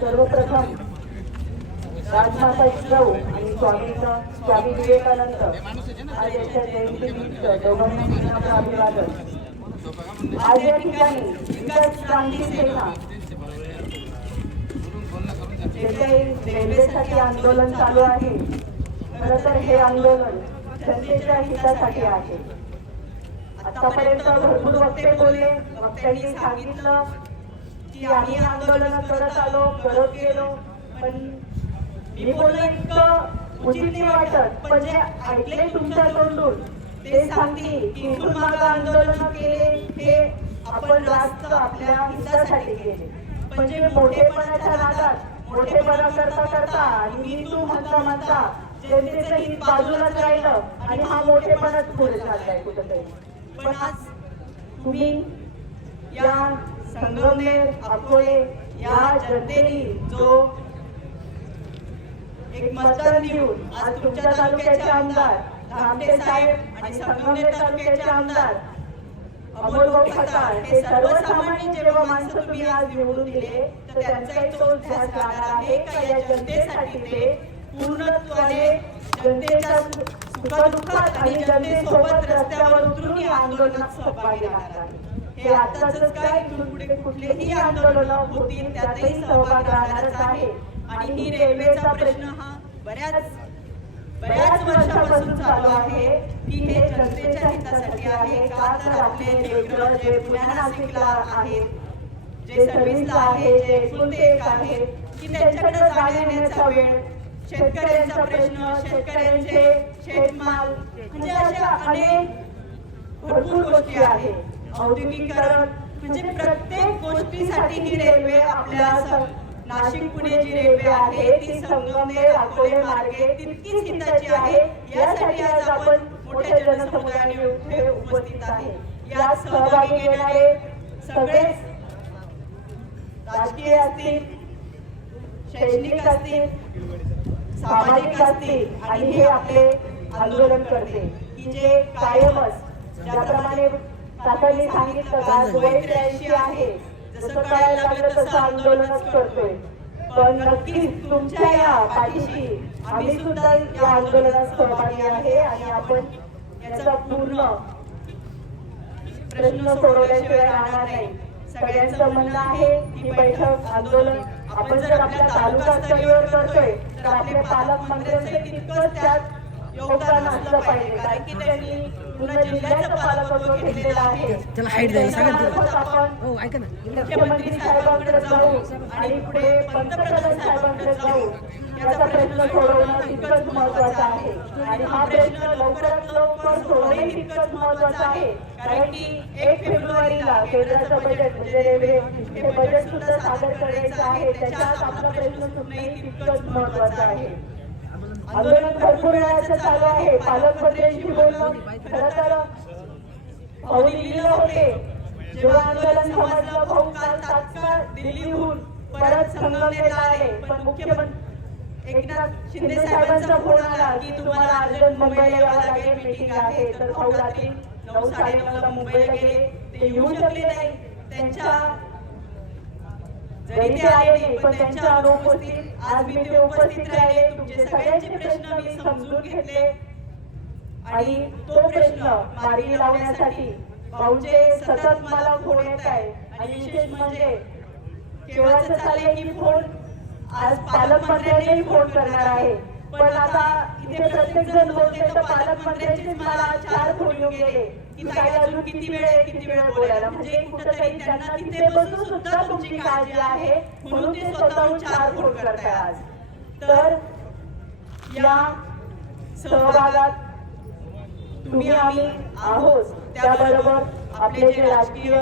सर्वप्रथम राजमाता जाऊ आणि स्वामींचा स्वामी विवेकानंद आज यांच्या जयंतीनिमित्त दोघांना अभिवादन. आज या ठिकाणी विकास क्रांती सेना जे काही रेल्वेसाठी आंदोलन चालू आहे खरं तर हे आंदोलन जनतेच्या हितासाठी आहे. आतापर्यंत भरपूर वक्ते बोलले वक्त्यांनी सांगितलं की आम्ही आंदोलन करत आलो करत गेलो. पण मी बोलणं इतकं उचित नाही वाटत पण जे ऐकले तुमच्या तोंडून ते सांगतील की इथून मागं आंदोलन केले हे आपण रास्त आपल्या हितासाठी केले. पण जे मोठेपणाच्या नादात मोठेपणा करता करता आणि मी तू म्हणता म्हणता जनतेचं हित बाजूलाच राहिलं आणि हा मोठेपणाच पुढे चाललाय कुठेतरी. पण आज तुम्ही या संगमनेर अकोले या जनतेने जो एक मतदान देऊन आज तुमच्या तालुक्याचे आमदार धामटे साहेब आणि संगमनेर तालुक्याचे आमदार अमोल खताळ हे सर्वसामान्य जेव्हा माणसं तुम्ही आज निवडून दिले तर त्यांचाही तो ध्यास लागणार आहे का? या जनतेसाठी ते पूर्णत्वाने जनतेच्या सुखदुःखात आणि जनतेसोबत रस्त्यावर उतरून या आंदोलनात सहभागी राहणार आहे. हे आताच काय इथून पुढे कुठलेही आंदोलन होतील त्यातही सहभाग राहणारच आहे. आणि ही रेल्वेचा प्रश्न हा बऱ्याच बऱ्याच वर्षापासून चालू आहे. की हे जनतेच्या हितासाठी आहे का तर आपले लेकरं जे पुण्या नाशिकला आहेत जे सर्व्हिसला आहे जे एकुलते एक आहेत की त्यांच्याकडे जाण्याचा वेळ शेतकऱ्यांचा प्रश्न शेतकऱ्यांचे शेतमाल म्हणजे अशा अनेक भरपूर गोष्टी आहेत. औद्योगिकरण म्हणजे प्रत्येक गोष्टीसाठी ही रेल्वे आपल्या नाशिक पुणे जी रेल्वे आहे ती संगमनेर अकोले मार्गे तितकीच हिताची आहे. यासाठी आज आपण मोठ्या जनसमुदायाने उपस्थित आहे. यात सहभागी घेणारे सगळेच राजकीय असतील शैक्षणिक असतील सामाजिक असतील आणि हे आपले आंदोलन करते. की जे कायमच ज्याप्रमाणे काकांनी सांगितलं का वय त्र्याऐंशी आहे. जसं कळायला लागलं तसं आंदोलनच करतोय. पण नक्कीच तुमच्या या पाठीशी आम्ही सुद्धा या आंदोलनात सहभागी आहे आणि आपण याचा पूर्ण प्रश्न सोडवल्याशिवाय राहणार नाही. सगळ्यांचं म्हणणं आहे की बैठक आंदोलन आपण जर आपल्या तालुका स्तरीवर करतोय तर आपल्या पालकमंत्र्यांचं तितकंच त्यात योगदान असलं पाहिजे. कारण की त्यांनी पूर्ण जिल्ह्याचं पालकत्व घेतलेलं आहे. त्याला द्यायला सांगा हो ऐका ना. मुख्यमंत्री साहेबांकडे जाऊ आणि पुढे पंतप्रधान साहेबांकडे जाऊ. याचा प्रश्न सोडवणं तितकंच महत्वाचं आहे. आणि हा प्रश्न लवकरात लवकर सोडवणे तितकंच महत्वाचं आहे. कारण की एक फेब्रुवारीला केंद्राचं बजेट म्हणजे रेल्वे हे बजेट सुद्धा सादर करायचं आहे. त्याच्यात आपला प्रश्न सुटणे तितकंच महत्वाचं आहे. आंदोलन भरपूर वेळाचं चालू आहे. पालकमंत्र्यांशी बोलणं खरं तर भाऊ दिल्लीला होते. जेव्हा आंदोलन समजलं भाऊ काल तात्काळ दिल्लीहून परत संगमनेरला आले. पण मुख्यमंत्री एकनाथ शिंदे साहेबांचा फोन आला की तुम्हाला अर्जंट मुंबईला यावं लागेल मीटिंग आहे. तर भाऊ रात्री नऊ मुंबईला गेले. ते येऊ शकले नाही. त्यांच्या जरी ते आले नाही पण त्यांच्या अनुपस्थित आज मी ते उपस्थित राहिले तुमचे सगळ्यांचे प्रश्न मी समजून घेतले. आणि तो प्रश्न मार्गी लावण्यासाठी भाऊचे सतत मला फोन येत आहे. आणि विशेष म्हणजे केव्हाच चालेल की फोन? आज पालकमंत्र्यांनी फोन करणार आहे. पण आता इथे प्रत्येक जण बोलते तर पालकमंत्र्यांचे मला चार फोन येऊन गेले. की ताई अजून किती वेळ किती वेळ बोलायला? म्हणजे त्यांना तिथे बसून सुद्धा तुमची काळजी आहे म्हणून ते स्वतःहून चार फोन आज. तर या सहभागात तुम्ही आम्ही आहोत. त्याबरोबर आपले जे राजकीय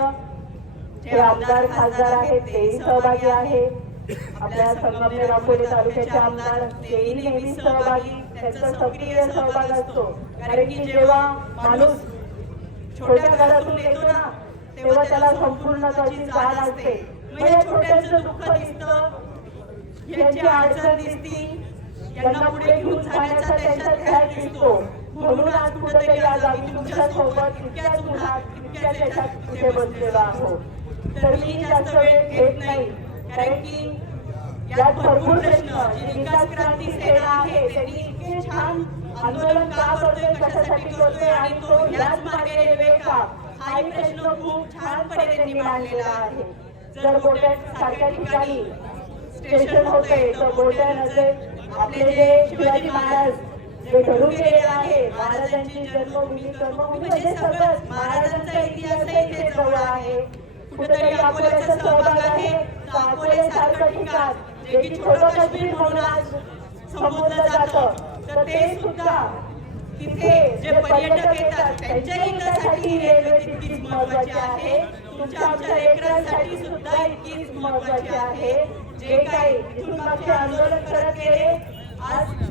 जे आमदार खासदार आहेत तेही सहभागी आहे आपल्या संगमनेर अकोले तालुक्याचे आमदार तेही नेहमी सहभागी त्यांचा सक्रिय सहभाग असतो. कारण की जेव्हा माणूस छोट्या घरातून येतो ना तेव्हा त्याला संपूर्ण त्याची जाण असते. मग दुःख दिसत यांची अडचण दिसती त्यांना पुढे घेऊन जाण्याचा त्यांचा ध्यान दिसतो. म्हणून आज कुठेतरी आज आम्ही तुमच्यासोबत इतक्याच उन्हात इतक्या याच्यात कुठे बसलेलो आहोत. तर मी जास्त वेळ घेत नाही. कारण की यात भरपूर प्रश्न जी विकास क्रांती सेना आहे त्यांनी इतके छान आंदोलन का करतोय कशासाठी करतोय आणि तो याच मार्गे रेल्वे का? हा एक प्रश्न खूप छानपणे त्यांनी मांडलेला आहे. जर बोलण्यात सारख्या ठिकाणी स्टेशन होते तर गोट्या बोलण्यानंतर आपले जे शिवाजी महाराज जे घडून गेलेले आहे महाराजांची जन्मभूमी कर्मभूमी म्हणजे सगळंच महाराजांचा इतिहासही ते जवळ आहे. कुठेतरी अकोल्याचा सहभाग आहे. अकोले सारखं ठिकाण जे की छोटं काश्मीर म्हणून आज संबोधलं जातं. तर ते सुद्धा तिथे जे पर्यटक येतात त्यांच्या हितासाठी रेल्वे तितकीच महत्वाची आहे. तुमच्या आमच्या लेकरांसाठी सुद्धा इतकीच महत्वाची आहे. जे काही इथून मागचे आंदोलन करत गेले आज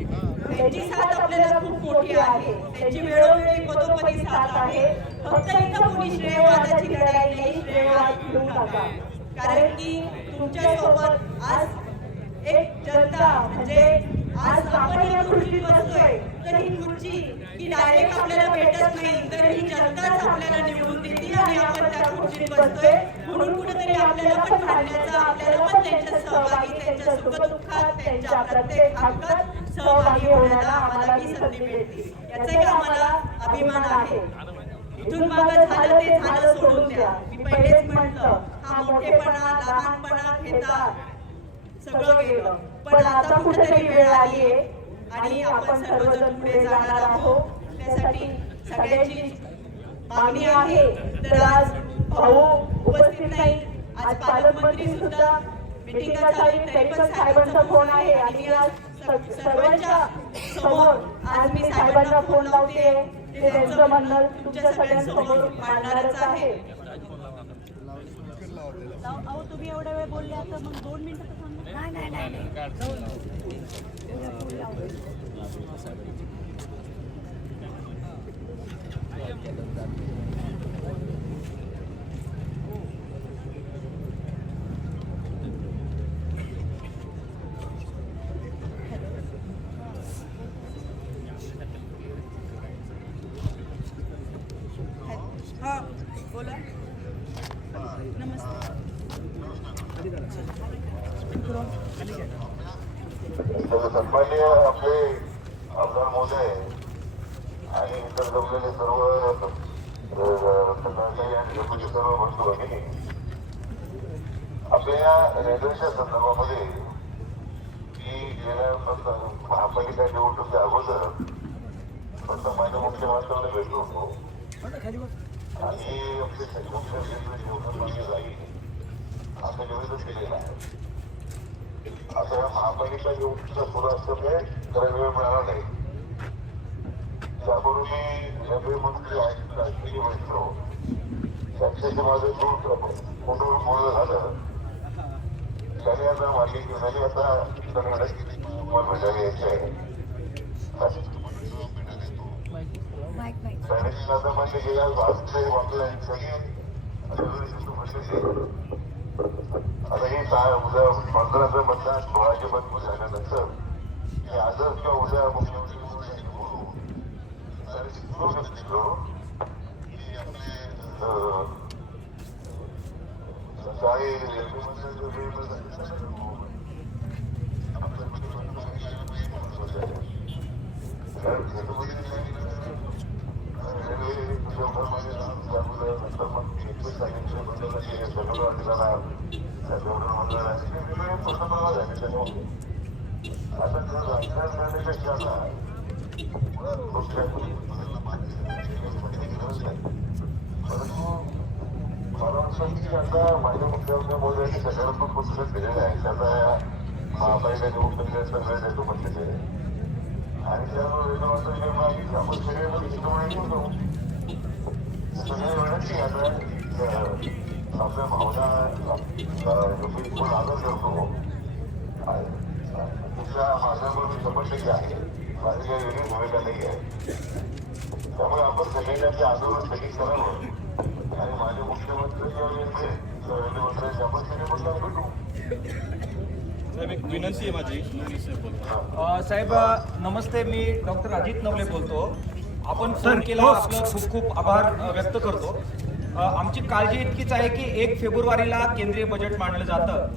त्यांची साथ आपल्याला खूप मोठी आहे. त्यांची वेळोवेळी पदोपदी साथ आहे. फक्त इथं कोणी श्रेयवादाची लढाई नाही श्रेयवाद घेऊ नका. कारण की तुमच्यासोबत आज एक जनता म्हणजे आज आपण या खुर्चीत बसतोय तर ही खुर्ची ही डायरेक्ट आपल्याला भेटत नाही तर ही जनताच आपल्याला निवडून देते आणि आपण त्या खुर्चीत बसतोय. म्हणून कुठेतरी आपल्याला पण भांडण्याचा आपल्याला पण त्यांच्या सहभागी त्यांच्या सुखदुःखात त्यांच्या प्रत्येक हक्कात सहभागी होण्याला आम्हाला ही संधी मिळते. याचाही आम्हाला अभिमान आहे. इथून मागं झालं ते झालं सोडून द्या. मी पहिलेच म्हटलं हा मोठेपणा लहानपणा घेता सगळं गेलं. पण आता कुठेतरी वेळ आली आहे आणि आपण सर्वजण पुढे जाणार आहोत. त्यासाठी सगळ्यांची मागणी आहे. तर आज भाऊ उपस्थित नाही. आज पालकमंत्री सुद्धा. मिटिंगला झाली तरी पण साहेबांचा फोन आहे आणि आज सर्वांच्या समोर आज मी साहेबांना फोन लावते. ते त्यांचं म्हणणं तुमच्या सगळ्यांसमोर मांडणारच आहे. अहो तुम्ही एवढ्या वेळ बोलले आता मग दोन मिनिटं तर थांबा. नाही नाही नाही हा बोला नमस्ते तर सन्मान्य आपले आमदार महोदय आणि इतर जमलेले सर्व अ, आणि सर्व वस्तू भगिनी आपल्या या रेल्वेच्या संदर्भामध्ये की गेल्या महापालिका निवडणुकीच्या अगोदर सन्मान्य मुख्यमंत्र्यांना भेटलो होतो. आणि आपले संयुक्त रेल्वे निवडणूक मागे जाईल. असं निवेदन केलेलं आहे. आता या महापालिका निवडणुकीचा सुरू असल्यामुळे त्याला वेळ मिळाला नाही. त्यापूर्वी मी रेल्वे मंत्री आहेत अश्विनी वैष्णव त्यांच्याशी माझं दूर फोनवर बोलणं झालं? त्याने आता मागे घेऊन आली आता कर्नाटक बजावे यायचे आहे? त्याने आता म्हणजे गेल्या आज काही वाटलं आता हे काय उद्या पंधराचं मतदान सोळाचे मतदान झाल्यानंतर हे आजच किंवा उद्या मुख्यमंत्री म्हणून बोलू तर बोलू शकतो की आपले अं, सकाळी रेल्वेमध्ये जो वेळ आता नाही परंतु की आता माझ्या सकारात्मक पुस्तक दिलेलं आहे त्याचा महापालिका निवडणुकीचा सगळं देतो म्हटलेले आणि त्यामुळे वेगळं वाटतं की आपण सगळ्यांना विचित्रपणे बोलतो सगळ्या वेळाची आता आपल्या भावना आदर करतो आहे माझी काही वेगळी भूमिका नाही आहे त्यामुळे आपण सगळ्यांनी आंदोलन स्थगित करावं आणि माझे मुख्यमंत्री जेव्हा येते तेव्हा रेल्वेमंत्र्यांची आपण सगळे भेटू साहेब एक विनंती आहे माझी. साहेब नमस्ते मी डॉक्टर अजित नवले बोलतो. आपण फोन केला आपलं खूप खूप आभार व्यक्त करतो. आमची काळजी इतकीच आहे की एक फेब्रुवारीला केंद्रीय बजेट मांडलं जातं.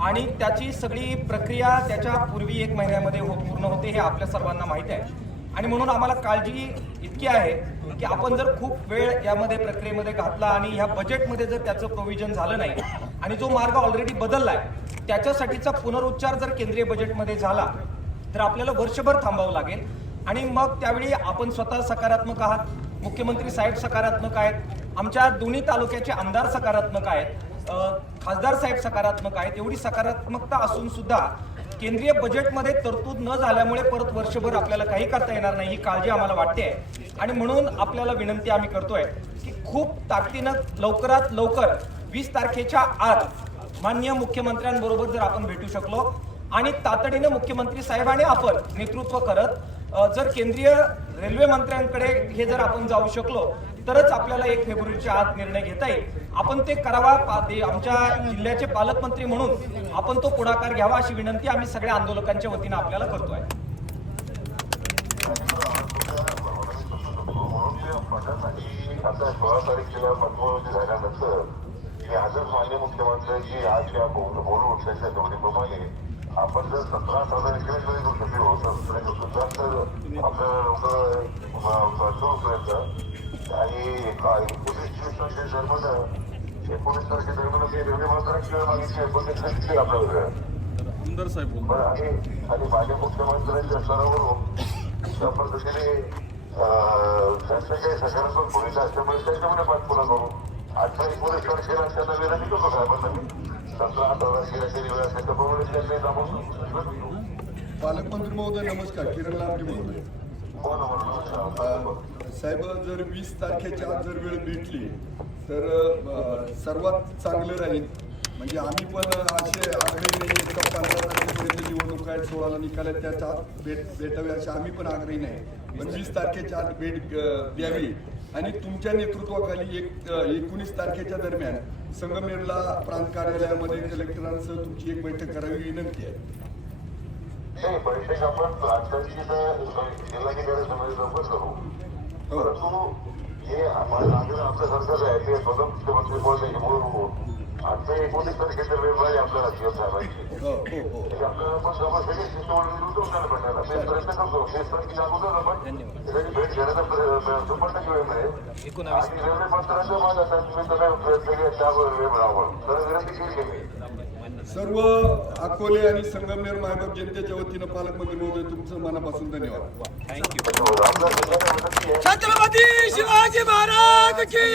आणि त्याची सगळी प्रक्रिया त्याच्या पूर्वी एक महिन्यामध्ये हो पूर्ण होते हे आपल्या सर्वांना माहीत आहे. आणि म्हणून आम्हाला काळजी इतकी आहे की आपण जर खूप वेळ यामध्ये प्रक्रियेमध्ये घातला आणि ह्या बजेटमध्ये जर त्याचं प्रोव्हिजन झालं नाही आणि जो मार्ग ऑलरेडी बदलला आहे त्याच्यासाठीचा पुनरुच्चार जर केंद्रीय बजेटमध्ये झाला तर आपल्याला वर्षभर थांबावं लागेल. आणि मग त्यावेळी आपण स्वतः सकारात्मक आहात मुख्यमंत्री साहेब सकारात्मक आहेत आमच्या दोन्ही तालुक्याचे आमदार सकारात्मक आहेत. खासदार साहेब सकारात्मक आहेत. एवढी सकारात्मकता असून सुद्धा केंद्रीय बजेटमध्ये तरतूद न झाल्यामुळे परत वर्षभर आपल्याला काही करता येणार नाही ही काळजी आम्हाला वाटते. आणि म्हणून आपल्याला विनंती आम्ही करतोय की खूप ताकदीनं लवकरात लवकर वीस तारखेच्या आत मान्य मुख्यमंत्र्यांबरोबर जर आपण भेटू शकलो आणि तातडीनं मुख्यमंत्री साहेबांनी आपण नेतृत्व करत जर केंद्रीय रेल्वे मंत्र्यांकडे हे जर आपण जाऊ शकलो तरच आपल्याला एक फेब्रुवारीच्या आत निर्णय घेता येईल. आपण ते करावा ते आमच्या जिल्ह्याचे पालकमंत्री म्हणून आपण तो पुढाकार घ्यावा अशी विनंती आम्ही सगळ्या आंदोलकांच्या वतीनं आपल्याला करतोय. म्हणून ते पदासाठी आता सोळा तारखेला मतमोजणी झाल्यानंतर मी आजच मान्य मुख्यमंत्र्यांची आज या बोलून उठल्याच्या धोरणीप्रमाणे आपण जर सतरा हजार इकडे जरी करू शकलो तर सुद्धा तर आपल्याला लोक पर्यंत आणि एकोणीस तारखे दरम्यान एकोणीस तारखे दरम्यान मी रेल्वे मंत्र्यांशिवाय मागितली एकोणीस तारखे आपल्याला आमदार साहेब बरं आणि आणि माझ्या मुख्यमंत्र्यांच्या स्तरावरून अशा पद्धतीने त्यांचं काही सकारात्मक भूमिका असल्यामुळे त्याच्यामध्ये पाठपुरा करू आता एकोणीस तारखेला त्यांना विनंती करतो का आपण नवीन सतरा अठरा तारखेला तरी वेळ त्यांनी दाबून पालकमंत्री महोदय नमस्कार. किरण लांबे अ, साहेब जर वीस तारखेच्या आत जर वेळ भेटली तर सर्वात चांगलं राहील. म्हणजे आम्ही पण असे आग्रही नाही पंधरा तारखेपर्यंत निवडणूक आहेत सोळाला निकाल आहेत त्याच्या आत भेट भेटावे असे आम्ही पण आग्रही नाही. पण वीस तारखेच्या आत भेट द्यावी. आणि तुमच्या नेतृत्वाखाली एक एकोणीस तारखेच्या दरम्यान संगमेरला प्रांत कार्यालयामध्ये कलेक्टरांसह तुमची एक बैठक करावी विनंती आहे. नाही बैठक आपण आजकालची जिल्हाधिकारी समिती लवकर करू. परंतु हे आग्रह आमच्या सरकारचं आहे ते स्वतः मुख्यमंत्री की म्हणून आता एकोणीस तारखेच्या वेळ पाहिजे आपल्याला दिवस साहेबांची. हो हो. हो म्हणजे आपल्याला पण सर्व सगळे शिष्टमंडळी उठवून पडणार आपण प्रयत्न करतो वीस तारखेच्या अगोदर आपण. त्याची भेट घेण्याचा प्रयत्न शंभर टक्के वेळ मिळेल आणि रेल्वे मंत्र्यांचं माझा आता तुम्ही सगळ्या प्रयत्न केले त्यावर वेळ मिळावं. तर विनंती केली. सर्व अकोले आणि संगमनेर मायबाप जनतेच्या वतीनं पालकमंत्री महोदय तुमचं मनापासून धन्यवाद. आहे छत्रपती शिवाजी महाराज की